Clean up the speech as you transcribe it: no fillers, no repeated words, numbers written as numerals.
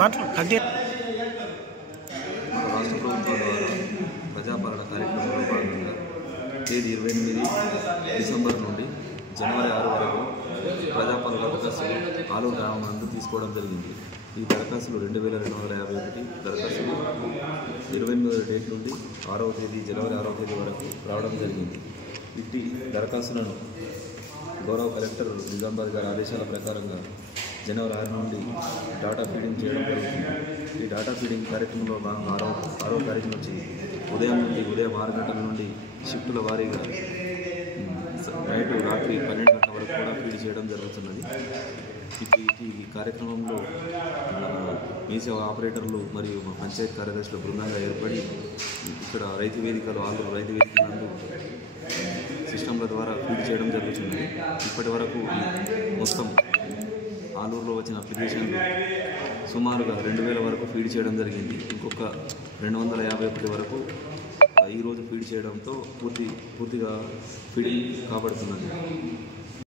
రాష్ట్ర ప్రభుత్వం ద్వారా ప్రజాపాలన కార్యక్రమంలో భాగంగా తేదీ 28 డిసెంబర్ నుండి జనవరి 6 వరకు ప్రజాపాలన దరఖాస్తులు ఆలూరు గ్రామం నందు తీసుకోవడం జరిగింది. ఈ దరఖాస్తులు 2251 దరఖాస్తులు 28వ డేట్ నుండి 6వ తేదీ జనవరి 6వ తేదీ వరకు రావడం జరిగింది. ఇట్టి దరఖాస్తులను గౌరవ కలెక్టర్ నిజామాబాద్ గారి ఆదేశాల ప్రకారంగా జనవరి 6 నుండి డాటా ఫీడింగ్ చేయడం జరుగుతుంది. ఈ డాటా ఫీడింగ్ కార్యక్రమంలో భాగంగా 6వ తారీఖు నుంచి ఉదయం 6 గంటల నుండి షిఫ్టుల వారీగా రాత్రి 12 గంటల వరకు కూడా ఫీడ్ చేయడం జరుగుతున్నది. ఈ కార్యక్రమంలో మీసేవ ఆపరేటర్లు మరియు మా పంచాయతీ కార్యదర్శుల బృందంగా ఏర్పడి ఇక్కడ రైతు వేదికలు ఆలూరు రైతు వేదిక నందు సిస్టంల ద్వారా ఫీడ్ చేయడం జరుగుతుంది. ఇప్పటి వరకు మొత్తం ఆలూరులో వచ్చిన అప్లికేషన్లు సుమారుగా 2000 వరకు ఫీడ్ చేయడం జరిగింది. ఇంకొక 251 వరకు ఈరోజు ఫీడ్ చేయడంతో పూర్తిగా ఫీడింగ్ కాబడుతున్నది.